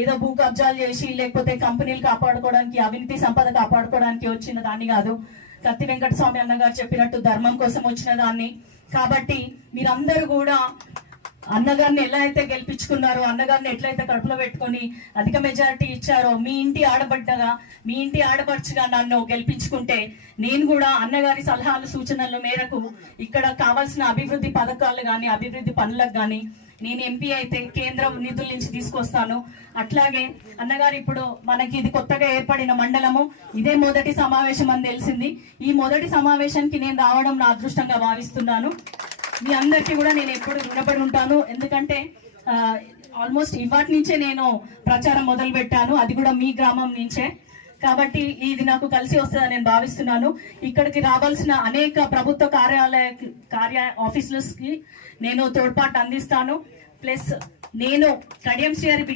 ఏదో భూ కబ్జాలు చేసి లేకపోతే కంపెనీలు కాపాడుకోవడానికి అవినీతి సంపద కాపాడుకోవడానికి వచ్చిన దాన్ని కాదు. కత్తి వెంకటస్వామి అన్నగారు చెప్పినట్టు ధర్మం కోసం వచ్చిన దాన్ని. కాబట్టి మీరందరూ కూడా అన్నగారిని ఎలా అయితే గెలిపించుకున్నారో, అన్నగారిని ఎట్లయితే కడుపులో పెట్టుకొని అధిక మెజారిటీ ఇచ్చారో, మీ ఇంటి ఆడబడ్డగా మీ ఇంటి ఆడపడుచుగా నన్ను గెలిపించుకుంటే నేను కూడా అన్నగారి సలహాలు సూచనల మేరకు ఇక్కడ కావాల్సిన అభివృద్ధి పథకాలు కానీ అభివృద్ధి పనులకు కానీ నేను ఎంపీ అయితే కేంద్ర నిధుల నుంచి తీసుకొస్తాను. అట్లాగే అన్నగారు ఇప్పుడు మనకి ఇది కొత్తగా ఏర్పడిన మండలము, ఇదే మొదటి సమావేశం అని తెలిసింది. ఈ మొదటి సమావేశానికి నేను రావడం నా అదృష్టంగా భావిస్తున్నాను. మీ అందరికీ కూడా నేను ఎప్పుడు రుణపడి ఉంటాను. ఎందుకంటే ఆల్మోస్ట్ ఇవాటి నుంచే నేను ప్రచారం మొదలు పెట్టాను, అది కూడా మీ గ్రామం నుంచే. కాబట్టి ఇది నాకు కలిసి వస్తుందని నేను భావిస్తున్నాను. ఇక్కడికి రావాల్సిన అనేక ప్రభుత్వ ఆఫీసులకి నేను తోడ్పాటు అందిస్తాను. ప్లస్ నేను కడియం శ్రీహరి